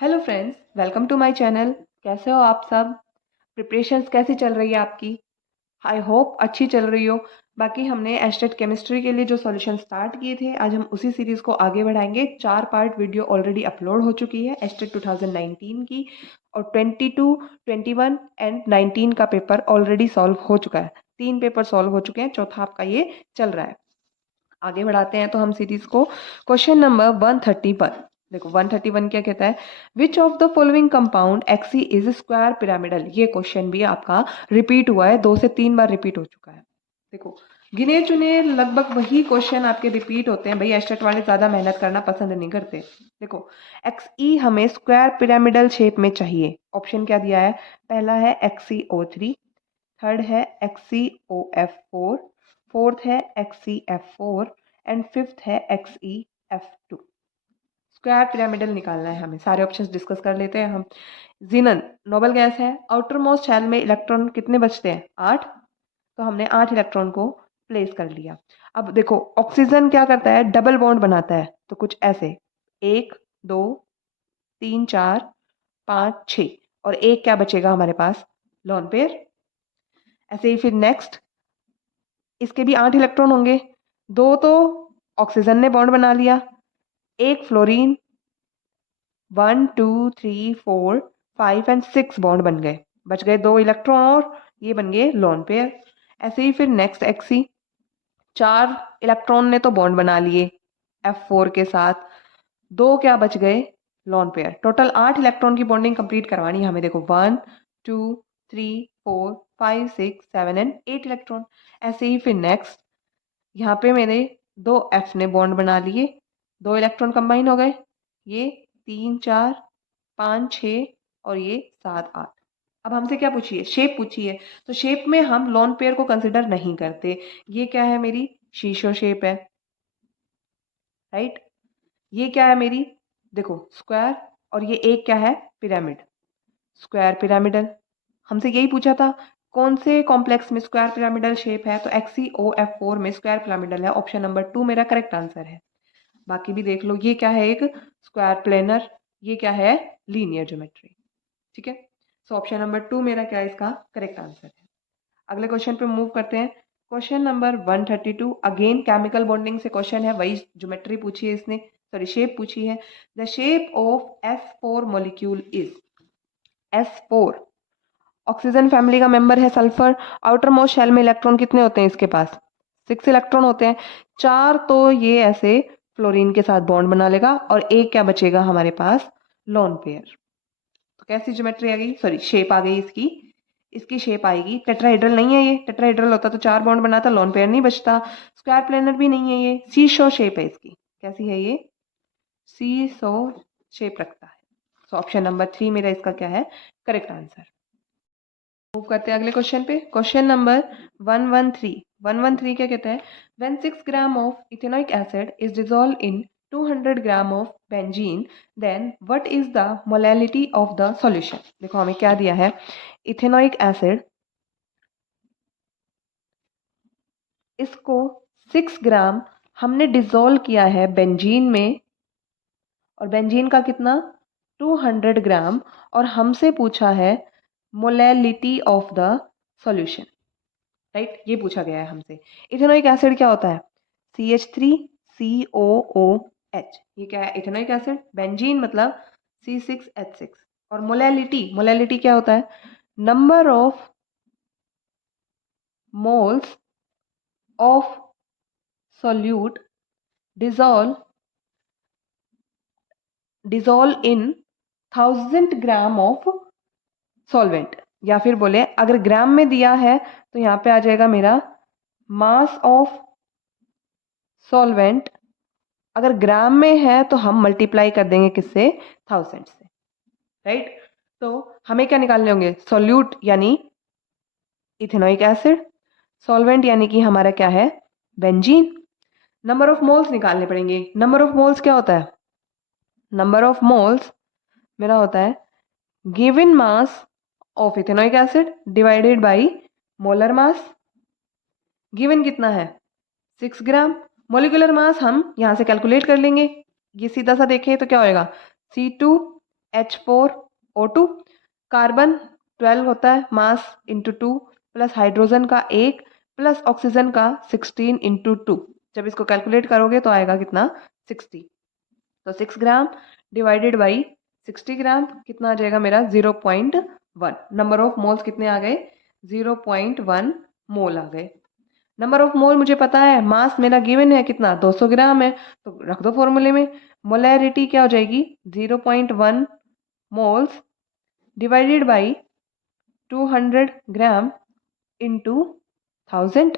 Hello friends, welcome to my channel. कैसे हो आप सब? प्रिपरेशंस कैसी चल रही है आपकी? आई होप अच्छी चल रही हो। बाकी हमने एस्टेट केमिस्ट्री के लिए जो सॉल्यूशन स्टार्ट किए थे, आज हम उसी सीरीज़ को आगे बढ़ाएंगे। 4 पार्ट वीडियो ऑलरेडी अपलोड हो चुकी है एस्टेट 2019 की, और 22, 21 एंड 19 का पेपर ऑलरेडी सॉल्व हो चुका है। 3 पेपर सॉल्व हो चुके हैं, चौथा आपका ये चल रहा है। आगे बढ़ाते हैं तो हम सीरीज को। Question number 131। देखो 131 क्या कहता है? Which of the following compound एक्सी इज स्क्वायर पिरामिडल। ये क्वेश्चन भी आपका रिपीट हुआ है, 2 से 3 बार रिपीट हो चुका है। देखो, गिने चुने लगभग वही क्वेश्चन आपके रिपीट होते हैं। भाई एस्टेट वाले ज्यादा मेहनत करना पसंद नहीं करते। देखो, एक्स ई हमें स्क्वायर पिरामिडल शेप में चाहिए। ऑप्शन क्या दिया है? पहला है XeO3, थर्ड है XeOF4, फोर्थ है XeF4 एंड फिफ्थ है XeF2। स्क्वायर पिरामिडल निकालना है हमें। सारे ऑप्शंस डिस्कस कर लेते हैं हम। जीनन नोबल गैस है। आउटर मोस्ट शेल में इलेक्ट्रॉन कितने बचते हैं? 8। तो हमने 8 इलेक्ट्रॉन को प्लेस कर लिया। अब देखो, ऑक्सीजन क्या करता है? डबल बॉन्ड बनाता है। तो कुछ ऐसे 1 2 3 4 5 6, और एक क्या बचेगा हमारे पास? Lone pair. ऐसे ही फिर नेक्स्ट, इसके भी 8 इलेक्ट्रॉन होंगे। 2 तो ऑक्सीजन ने बॉन्ड बना लिया, एक फ्लोरीन। 1 2 3 4 5 एंड 6 बॉन्ड बन गए। बच गए 2 इलेक्ट्रॉन, और ये बन गए लोन पेयर। ऐसे ही फिर नेक्स्ट एक्सी, 4 इलेक्ट्रॉन ने तो बॉन्ड बना लिए F4 के साथ। 2 क्या बच गए? Lone pair. टोटल 8 इलेक्ट्रॉन की बॉन्डिंग कंप्लीट करवानी है हमें। देखो 1 2 3 4 5 6 7 एंड 8 इलेक्ट्रॉन। ऐसे ही फिर नेक्स्ट, यहाँ पे मैंने 2 F ने बॉन्ड बना लिए, 2 इलेक्ट्रॉन कंबाइन हो गए। ये 3 4 5 6 और ये 7 8। अब हमसे क्या पूछिए? शेप पूछिए। तो शेप में हम लोन पेयर को कंसिडर नहीं करते। ये क्या है? मेरी शीशो शेप है, राइट। ये क्या है मेरी? देखो स्क्वायर। और ये एक क्या है? Pyramid, square pyramidal. हमसे यही पूछा था कौन से कॉम्प्लेक्स में स्क्वायर पिरामिडल शेप है। तो XeOF4 में स्क्वायर पिरामिडल है। ऑप्शन नंबर 2 मेरा करेक्ट आंसर है। बाकी भी देख लो, ये क्या है? एक स्क्वायर प्लेनर। ये क्या है? Linear geometry. ठीक है। सो ऑप्शन नंबर 2 मेरा क्या है? इसका करेक्ट आंसर है। अगले क्वेश्चन पे मूव करते हैं। Question number 132। Again chemical bonding से क्वेश्चन है, वही ज्योमेट्री पूछी है इसने, सॉरी शेप पूछी है। The shape of S4 molecule is. S4 oxygen family का मेंबर है, सल्फर। आउटर मोस्ट शेल में इलेक्ट्रॉन कितने होते हैं इसके पास? 6 इलेक्ट्रॉन होते हैं। 4 तो ये ऐसे फ्लोरीन के साथ बॉन्ड बना लेगा, और एक क्या बचेगा हमारे पास? Lone pair. तो कैसी ज्योमेट्री आ गई? सॉरी शेप आ गई इसकी। इसकी शेप आएगी टेट्राहेड्रल। नहीं है ये, टेट्राहेड्रल होता तो 4 बॉन्ड बनाता, लोन पेयर नहीं बचता। स्क्वायर प्लेनर भी नहीं है ये, सीशो शेप है इसकी। कैसी है ये? सीशो शेप रखता है। सो ऑप्शन नंबर 3 मेरा इसका क्या है? Correct answer. मूव करते हैं अगले क्वेश्चन पे। Question number 113। 113 क्या कहता है? When 6 gram of ethanoic acid is dissolve in 200 gram of benzene, then what is the molality of the solution. देखो हमें क्या दिया है? इथेनॉइक एसिड, इसको 6 ग्राम हमने डिसॉल्व किया है बेंजीन में, और बेंजीन का कितना? 200 ग्राम। और हमसे पूछा है molality of the solution, right. ये पूछा गया है हमसे। इथेनोइक एसिड क्या होता है? CH3COOH। ये क्या है? Ethanoic acid. बेंजीन मतलब C6H6। और मोलैलिटी, मोलैलिटी क्या होता है? Number of moles of solute dissolve dissolve in 1000 gram of solvent. या फिर बोले अगर ग्राम में दिया है तो यहाँ पे आ जाएगा मेरा मास ऑफ सॉल्वेंट। अगर ग्राम में है तो हम मल्टीप्लाई कर देंगे किससे? 1000 से, राइट। तो हमें क्या निकालने होंगे? सॉल्यूट यानी इथेनोइक एसिड, सॉल्वेंट यानी कि हमारा क्या है? बेंजीन। नंबर ऑफ मोल्स निकालने पड़ेंगे। नंबर ऑफ मोल्स क्या होता है? नंबर ऑफ मोल्स मेरा होता है given mass of ethanoic acid divided by molar mass. Given कितना है? 6 ग्राम। मोलिकुलर मास हम यहाँ से कैलकुलेट कर लेंगे। ये सीधा सा देखें तो क्या होएगा? H4O2, कार्बन 12 होता है मास इंटू 2, प्लस हाइड्रोजन का 1 प्लस ऑक्सीजन का 16 इंटू 2। जब इसको कैलकुलेट करोगे तो आएगा कितना 60। तो 6 ग्राम डिवाइडेड बाई 60 ग्राम कितना आ जाएगा मेरा 0.1। नंबर ऑफ मोल्स कितने आ गए 0.1 मोल आ गए। नंबर ऑफ मोल मुझे पता है, मास मेरा गिवन है कितना 200 ग्राम है, तो रख दो फॉर्मूले में। मोलैरिटी क्या हो जाएगी 0.1 moles divided by 200 gram into 1000।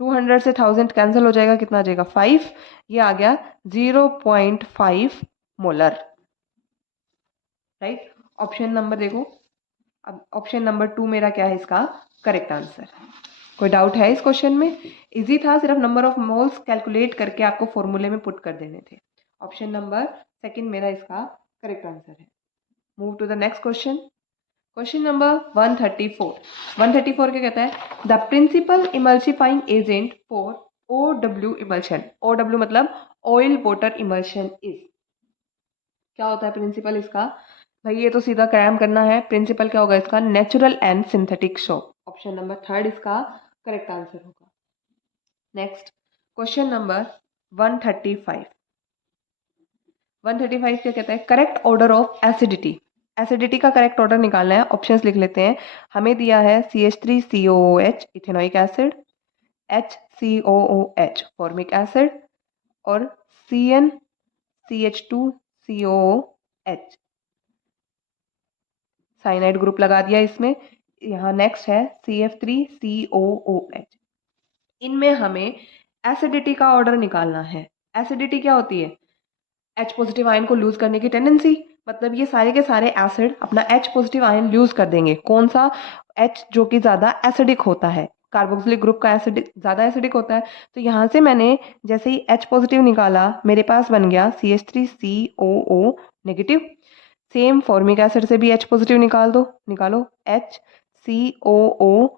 200 से 1000 कैंसिल हो जाएगा, कितना आ जाएगा 5। ये आ गया 0.5 मोलर। राइट, ऑप्शन नंबर देखो। अब ऑप्शन नंबर 2 मेरा क्या है इसका करेक्ट आंसर। कोई डाउट है इस क्वेश्चन में? इजी था, सिर्फ नंबर ऑफ मोल्स कैलकुलेट करके आपको फॉर्मूले में पुट कर देने थे। ऑप्शन नंबर सेकंड मेरा इसका करेक्ट आंसर है। Move to the next question. Question number 134। 134 क्या कहता है, the principal emulsifying agent for OW emulsion. OW मतलब ऑयल वाटर इमल्शन इज। क्या होता है प्रिंसिपल इसका? भाई ये तो सीधा क्रैम करना है। प्रिंसिपल क्या होगा इसका, natural and synthetic shock. Option number third इसका करेक्ट आंसर होगा। Next question number 135। 135 क्या कहता है, correct order of acidity. Acidity का करेक्ट ऑर्डर निकालना है। ऑप्शंस लिख लेते हैं। हमें दिया है CH3COOH ethanoic acid, HCOOH formic acid, और CnCH2COOH साइनाइड ग्रुप लगा दिया इसमें। यहाँ नेक्स्ट है CF3COOH। इनमें हमें एसिडिटी का ऑर्डर निकालना है। एसिडिटी क्या होती है, H पॉजिटिव आयन को लूज करने की टेंडेंसी। मतलब ये सारे के सारे एसिड अपना H पॉजिटिव आयन लूज कर देंगे। कौन सा, H जो कि ज्यादा एसिडिक होता है। कार्बोक्सिलिक ग्रुप का एसिडिक ज्यादा एसिडिक होता है। तो यहाँ से मैंने जैसे ही H पॉजिटिव निकाला, मेरे पास बन गया CH3COO negative. Same formic acid से भी H पॉजिटिव निकाल दो, निकालो HCOO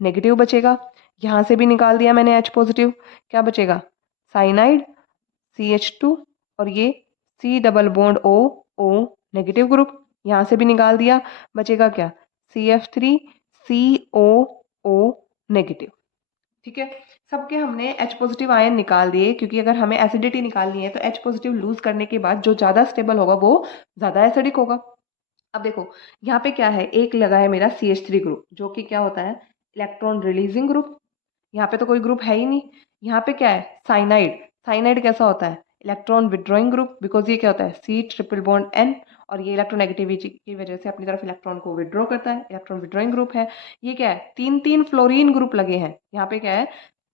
नेगेटिव बचेगा। यहाँ से भी निकाल दिया मैंने H पॉजिटिव, क्या बचेगा साइनाइड CH2, और ये C double bond O negative group. यहाँ से भी निकाल दिया, बचेगा क्या CF3COO नेगेटिव। ठीक है, सबके हमने H पॉजिटिव आयन निकाल दिए, क्योंकि अगर हमें एसिडिटी निकालनी है तो H पॉजिटिव लूज करने के बाद जो ज़्यादा स्टेबल होगा वो ज़्यादा एसिडिक होगा। अब देखो यहाँ पे क्या है, एक लगा है मेरा CH3 ग्रुप, जो कि क्या होता है इलेक्ट्रॉन रिलीजिंग ग्रुप। यहाँ पे तो कोई ग्रुप है ही नहीं। यहाँ पे क्या है साइनाइड। साइनाइड कैसा होता है इलेक्ट्रॉन विड्रॉइंग ग्रुप, बिकॉज ये क्या होता है C ट्रिपल बॉन्ड N, और ये इलेक्ट्रोनेगेटिविटी की वजह से अपनी तरफ इलेक्ट्रॉन को विड्रॉ करता है, इलेक्ट्रॉन विड्रॉइंग ग्रुप है। ये क्या है, तीन तीन फ्लोरीन ग्रुप लगे हैं। यहाँ पे क्या है,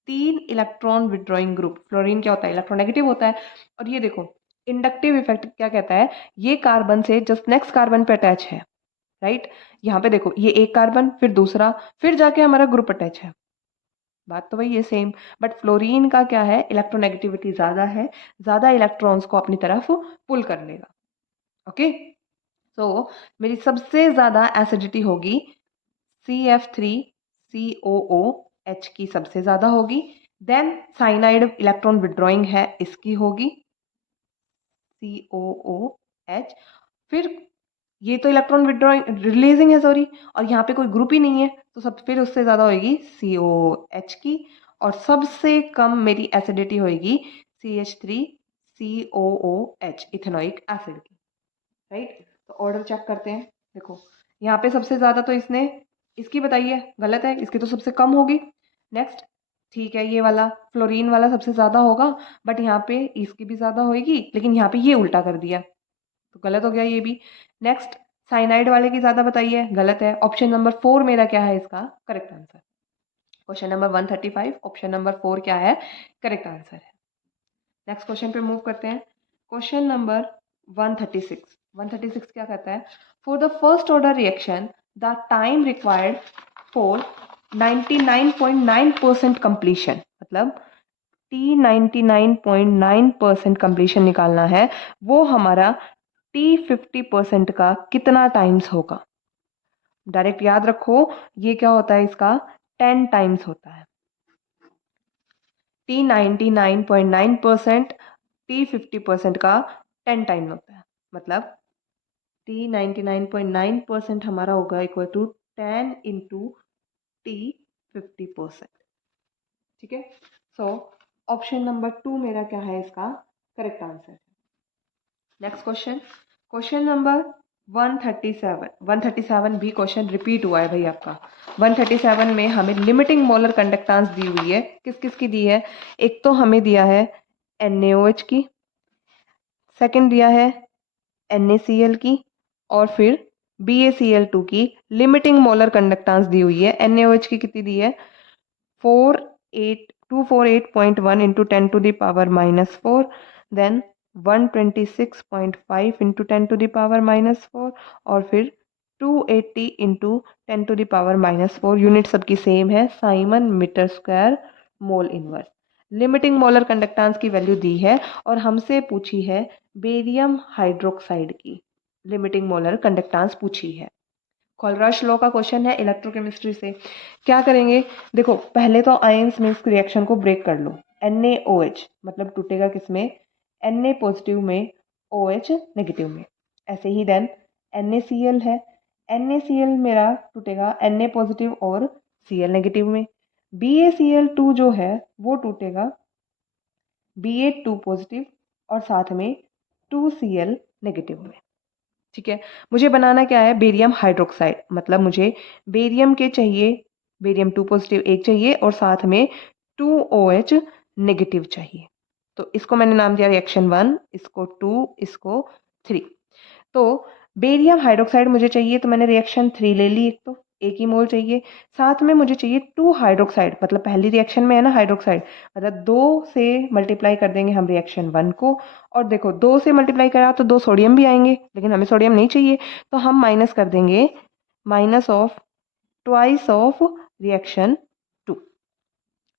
3 इलेक्ट्रॉन विड्रॉइंग ग्रुप। फ्लोरीन क्या होता है इलेक्ट्रोनेगेटिव होता है। और ये देखो इंडक्टिव इफेक्ट क्या कहता है, ये कार्बन से जस्ट नेक्स्ट कार्बन पे अटैच है। राइट, यहाँ पे देखो ये एक कार्बन, फिर दूसरा, फिर जाके हमारा ग्रुप अटैच है। बात तो वही है सेम, बट फ्लोरीन का क्या है इलेक्ट्रोनेगेटिविटी ज्यादा है, ज्यादा इलेक्ट्रॉन्स को अपनी तरफ पुल कर लेगा। ओके, तो मेरी सबसे ज्यादा एसिडिटी होगी CF3COOH की सबसे ज्यादा होगी। देन साइनाइड इलेक्ट्रॉन विड्रॉइंग है, इसकी होगी COOH। फिर ये तो इलेक्ट्रॉन विड्रॉइंग रिलीजिंग है सॉरी, और यहाँ पे कोई ग्रुप ही नहीं है, तो सब फिर उससे ज़्यादा होगी COH की। और सबसे कम मेरी एसिडिटी होगी CH3COOH इथेनॉइक एसिड की। राइट, तो ऑर्डर चेक करते हैं। देखो यहाँ पे सबसे ज़्यादा तो इसने इसकी बताई है, गलत है, इसकी तो सबसे कम होगी। नेक्स्ट ठीक है, ये वाला फ्लोरीन वाला सबसे ज़्यादा होगा, बट यहाँ पे इसकी भी ज़्यादा होगी, लेकिन यहाँ पे ये उल्टा कर दिया तो गलत हो गया ये भी। नेक्स्ट साइनाइड वाले की ज्यादा बताइए, गलत है। ऑप्शन नंबर 4 मेरा क्या है इसका correct answer. Question number 135 option number 4 क्या है करेक्ट आंसर है। नेक्स्ट क्वेश्चन पे मूव करते हैं। Question number 136। 136 क्या कहता है, for the first order reaction the time required for 99.9% completion, मतलब T99.9% कंप्लीशन निकालना है, वो हमारा T50% का कितना टाइम्स होगा। डायरेक्ट याद रखो, ये क्या होता है इसका 10 टाइम्स होता है। T99.9% T50% का 10 टाइम होता है। मतलब T 99.9% हमारा होगा इक्वल टू 10 इंटू T 50%। ठीक है, सो ऑप्शन नंबर 2 मेरा क्या है इसका correct answer. Next question, question number 137। 137 भी क्वेश्चन रिपीट हुआ है भाई आपका। 137 में हमें लिमिटिंग मोलर कंडक्टेंस दी हुई है। किस किस की दी है? एक तो हमें दिया है NaOH की, सेकंड दिया है NaCl की, और फिर BaCl2 की लिमिटिंग मोलर कंडक्टेंस दी हुई है। NaOH की कितनी दी है? 248.1 into 10 to the power -4, then 126.5 into 10 to the power -4, और फिर 280 into 10 to the power -4। Unit सबकी सेम है, siemens metre square mole inverse. Limiting molar conductance की वैल्यू दी है और हमसे पूछी है बेरियम हाइड्रोक्साइड की लिमिटिंग मोलर कंडक्टेंस पूछी है। कोलराश लॉ का क्वेश्चन है इलेक्ट्रोकेमिस्ट्री से। क्या करेंगे? देखो पहले तो आयंस में इस रिएक्शन को ब्रेक कर लो। NaOH मतलब टूटेगा किसमें? Na पॉजिटिव में, OH नेगेटिव में। ऐसे ही देन NaCl है, NaCl मेरा टूटेगा Na पॉजिटिव और Cl नेगेटिव में। BaCl2 जो है वो टूटेगा Ba2 पॉजिटिव और साथ में 2Cl नेगेटिव में। ठीक है, मुझे बनाना क्या है? बेरियम हाइड्रोक्साइड, मतलब मुझे बेरियम के चाहिए, बेरियम 2 पॉजिटिव एक चाहिए और साथ में 2OH नेगेटिव चाहिए। तो इसको मैंने नाम दिया रिएक्शन 1, इसको 2, इसको 3। तो बेरियम हाइड्रोक्साइड मुझे चाहिए तो मैंने रिएक्शन 3 ले ली, एक तो एक ही मोल चाहिए। साथ में मुझे चाहिए 2 हाइड्रोक्साइड, मतलब पहली रिएक्शन में है ना हाइड्रोक्साइड, मतलब 2 से मल्टीप्लाई कर देंगे हम रिएक्शन 1 को। और देखो 2 से मल्टीप्लाई करा तो 2 सोडियम भी आएंगे, लेकिन हमें सोडियम नहीं चाहिए, तो हम माइनस कर देंगे, minus of twice of reaction 2।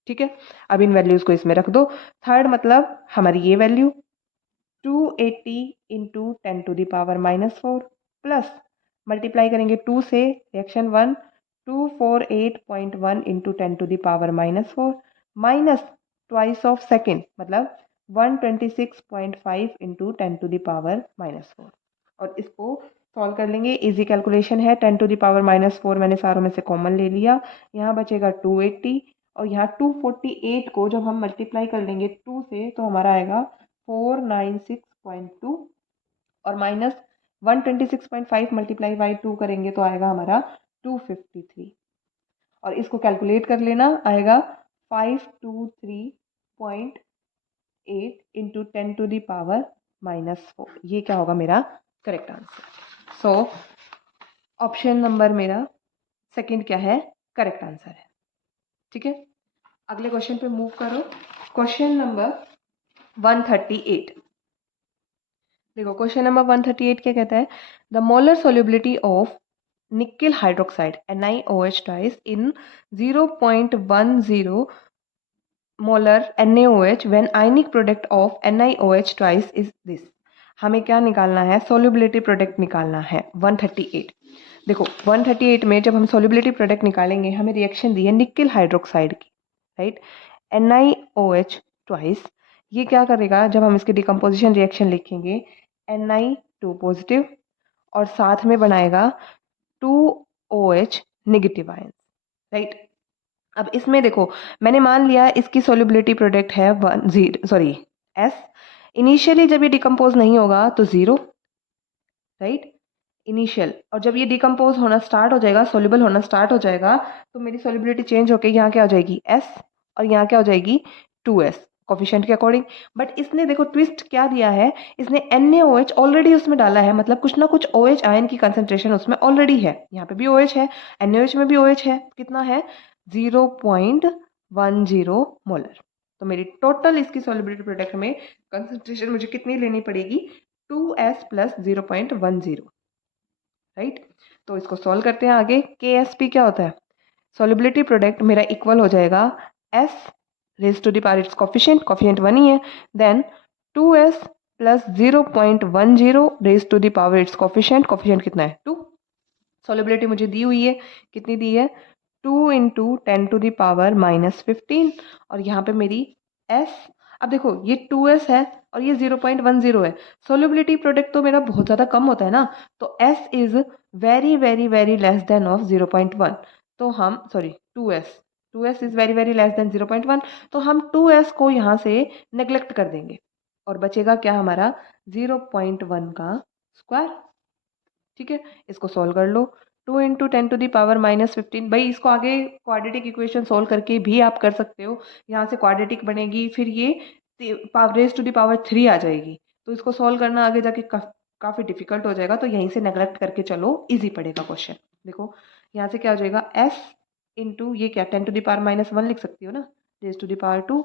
ठीक है, अब इन वैल्यूज को इसमें रख दो। थर्ड मतलब हमारी ये value 280 into 10 to the power -4 plus multiply करेंगे 2 से reaction 1, 248.1 into 10 to the power -4 minus twice of second मतलब 126.5 इंटू 10 टू द पावर -4। और इसको सॉल्व कर लेंगे, इजी कैलकुलेशन है। 10 टू द पावर -4 मैंने सारों में से कॉमन ले लिया, यहाँ बचेगा 280 और यहाँ 248 को जब हम मल्टीप्लाई कर लेंगे 2 से तो हमारा आएगा 496.2 और माइनस 126.5 मल्टीप्लाई बाई 2 करेंगे तो आएगा हमारा 253। और इसको कैलकुलेट कर लेना, आएगा 523.8 इंटू 10 टू द पावर -4। ये क्या होगा मेरा correct answer. So option number मेरा सेकंड क्या है करेक्ट आंसर है। ठीक है, अगले क्वेश्चन पे मूव करो। Question number 138। देखो क्वेश्चन नंबर 138 क्या कहता है? The molar solubility of nickel hydroxide NiOH twice in 0.10 molar NaOH when ionic product of NiOH twice is this। हमें क्या निकालना है? सोल्युबिलिटी प्रोडक्ट निकालना है 138। देखो 138 में जब हम सोल्युबिलिटी प्रोडक्ट निकालेंगे हमें रिएक्शन दी है निकेल हाइड्रोक्साइड की, राइट? NiOH ट्वाइस, ये क्या करेगा जब हम इसकी डिकम्पोजिशन रिएक्शन लिखेंगे? Ni2 पॉजिटिव और साथ में बनाएगा 2OH नेगेटिव आयन, राइट? अब इसमें देखो मैंने मान लिया इसकी सोल्युबिलिटी प्रोडक्ट है 1 S। इनिशियली जब ये डिकम्पोज नहीं होगा तो 0, राइट? इनिशियल, और जब ये डिकम्पोज होना स्टार्ट हो जाएगा, सोल्यूबल होना स्टार्ट हो जाएगा, तो मेरी सोल्युबिलिटी चेंज होकर यहाँ क्या हो जाएगी? S, और यहाँ क्या हो जाएगी? 2S कोफिशिएंट के अकॉर्डिंग। बट इसने देखो ट्विस्ट क्या दिया है, इसने NaOH ऑलरेडी उसमें डाला है, मतलब कुछ ना कुछ OH आयन की कंसेंट्रेशन उसमें ऑलरेडी है। यहाँ पे भी OH है, NaOH में भी OH है, कितना है? 0.10 मोलर। तो मेरी टोटल इसकी सोल्युबिलिटी प्रोडक्ट में कंसेंट्रेशन मुझे कितनी लेनी पड़ेगी? 2S plus 0.10, right? तो इसको सॉल्व करते हैं आगे। KSP क्या होता है? सोल्युबिलिटी प्रोडक्ट मेरा इक्वल हो जाएगा S raise to the power its coefficient, coefficient 1 ही है, then 2S plus 0.10 raise to the power its coefficient, coefficient कितना है? 2। सोल्युबिलिटी मुझे दी हुई है, कितनी दी है? 2 इंटू 10 टू द पावर -15, और यहाँ पे मेरी S अब देखो ये 2s है और ये 0.10 है, सोल्युबिलिटी प्रोडक्ट तो मेरा बहुत ज़्यादा कम होता है ना, तो s is very very very less than of 0.1, तो हम sorry 2s is very very less than 0.1, तो हम 2s को यहाँ से नेग्लेक्ट कर देंगे और बचेगा क्या हमारा 0.1 का स्क्वायर। ठीक है, इसको सॉल्व कर लो। 2 इंटू 10⁻⁻15, भाई इसको आगे क्वाड्रेटिक इक्वेशन सॉल्व करके भी आप कर सकते हो, यहाँ से क्वाड्रेटिक बनेगी, फिर ये रेज टू द पावर 3 आ जाएगी, तो इसको सॉल्व करना आगे जाके काफ़ी डिफिकल्ट हो जाएगा, तो यहीं से नेगलेक्ट करके चलो, इजी पड़ेगा क्वेश्चन। देखो यहाँ से क्या हो जाएगा, s इंटू ये क्या 10⁻⁻1 लिख सकती हो ना, raise to the power 2,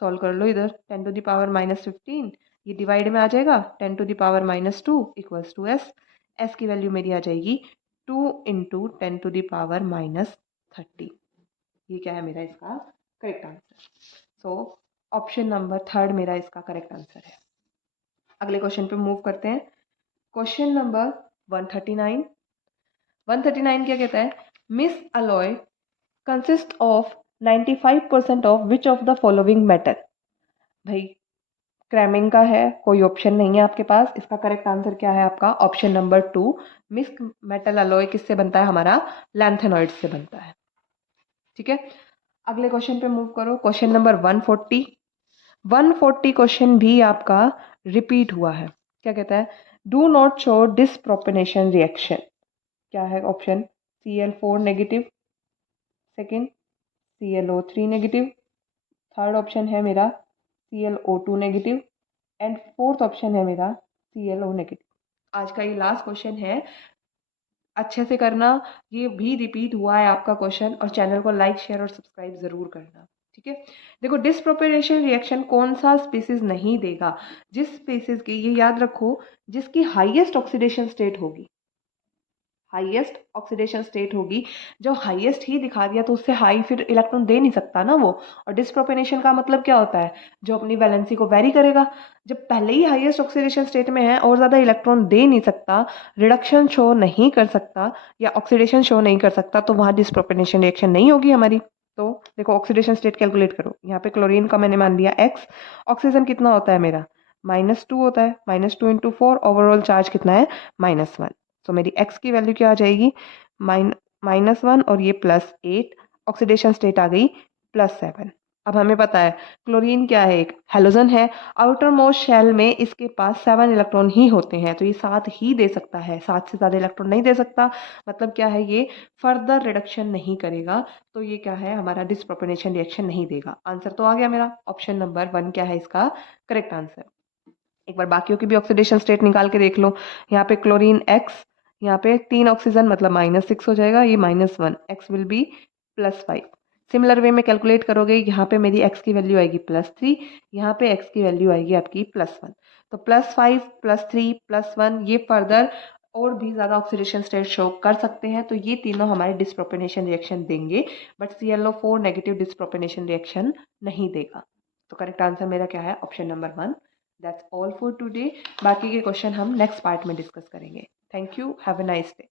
solve कर लो इधर 10⁻⁻15, ये डिवाइड में आ जाएगा 10⁻⁻2 इक्वल्स टू s की वैल्यू मेरी आ जाएगी 2 इंटू 10⁻⁻30। ये क्या है मेरा इसका correct answer. So option number 3 मेरा इसका करेक्ट आंसर है। अगले क्वेश्चन पे मूव करते हैं। Question number 139। 139 क्या कहता है, miss alloy consist of 95% of which of the following metal. भाई क्रैमिंग का है, कोई ऑप्शन नहीं है आपके पास, इसका करेक्ट आंसर क्या है आपका option number 2, mix metal alloy किससे बनता है हमारा, लैंथेनॉइड से बनता है। ठीक है, अगले क्वेश्चन पे मूव करो। Question number 140। 140 क्वेश्चन भी आपका रिपीट हुआ है। क्या कहता है, डू नॉट शो डिसप्रोपेनेशन रिएक्शन। क्या है option, Cl4 negative, second ClO3 negative, third option है मेरा ClO2 negative, and fourth option है मेरा ClO नेगेटिव। आज का ये लास्ट क्वेश्चन है, अच्छे से करना, ये भी रिपीट हुआ है आपका क्वेश्चन, और चैनल को लाइक शेयर और सब्सक्राइब ज़रूर करना। ठीक है, देखो डिसप्रोपेनेशन रिएक्शन कौन सा स्पीसीज नहीं देगा, जिस स्पीसीज की, ये याद रखो, जिसकी हाईएस्ट ऑक्सीडेशन स्टेट होगी, हाईएस्ट ऑक्सीडेशन स्टेट होगी, जो हाईएस्ट ही दिखा दिया तो उससे हाई फिर इलेक्ट्रॉन दे नहीं सकता ना वो। और डिसप्रोपेनेशन का मतलब क्या होता है, जो अपनी वैलेंसी को वेरी करेगा, जब पहले ही हाईएस्ट ऑक्सीडेशन स्टेट में है और ज़्यादा इलेक्ट्रॉन दे नहीं सकता, रिडक्शन शो नहीं कर सकता या ऑक्सीडेशन शो नहीं कर सकता, तो वहाँ डिसप्रोपेनेशन रिएक्शन नहीं होगी हमारी। तो देखो ऑक्सीडेशन स्टेट कैलकुलेट करो, यहाँ पे क्लोरीन का मैंने मान लिया x, ऑक्सीजन कितना होता है मेरा -2 होता है, -2 इंटू 4, ओवरऑल चार्ज कितना है -1, तो मेरी x की वैल्यू क्या आ जाएगी, -1 और ये +8, ऑक्सीडेशन स्टेट आ गई +7। अब हमें पता है क्लोरीन क्या है, एक हैलोजन है, आउटर मोस्ट शेल में इसके पास 7 इलेक्ट्रॉन ही होते हैं, तो ये 7 ही दे सकता है, 7 से ज़्यादा इलेक्ट्रॉन नहीं दे सकता, मतलब क्या है, ये फर्दर रिडक्शन नहीं करेगा, तो ये क्या है हमारा डिसप्रोपेनेशन रिएक्शन नहीं देगा। आंसर तो आ गया मेरा, ऑप्शन नंबर 1 क्या है इसका करेक्ट आंसर। एक बार बाकियों की भी ऑक्सीडेशन स्टेट निकाल के देख लो, यहाँ पे क्लोरीन x, यहाँ पे 3 ऑक्सीजन मतलब -6 हो जाएगा, ये -1, x will be +5। Similar way में कैलकुलेट करोगे, यहाँ पे मेरी x की वैल्यू आएगी +3, यहाँ पे x की वैल्यू आएगी आपकी +1, तो +5 +3 +1 ये फर्दर और भी ज़्यादा ऑक्सीडेशन स्टेट शो कर सकते हैं, तो ये तीनों हमारे डिसप्रोपेनेशन रिएक्शन देंगे, बट ClO4 नेगेटिव डिसप्रोपेनेशन रिएक्शन नहीं देगा। तो करेक्ट आंसर मेरा क्या है option number 1। That's all for today, बाकी के क्वेश्चन हम नेक्स्ट पार्ट में डिस्कस करेंगे। Thank you, have a nice day.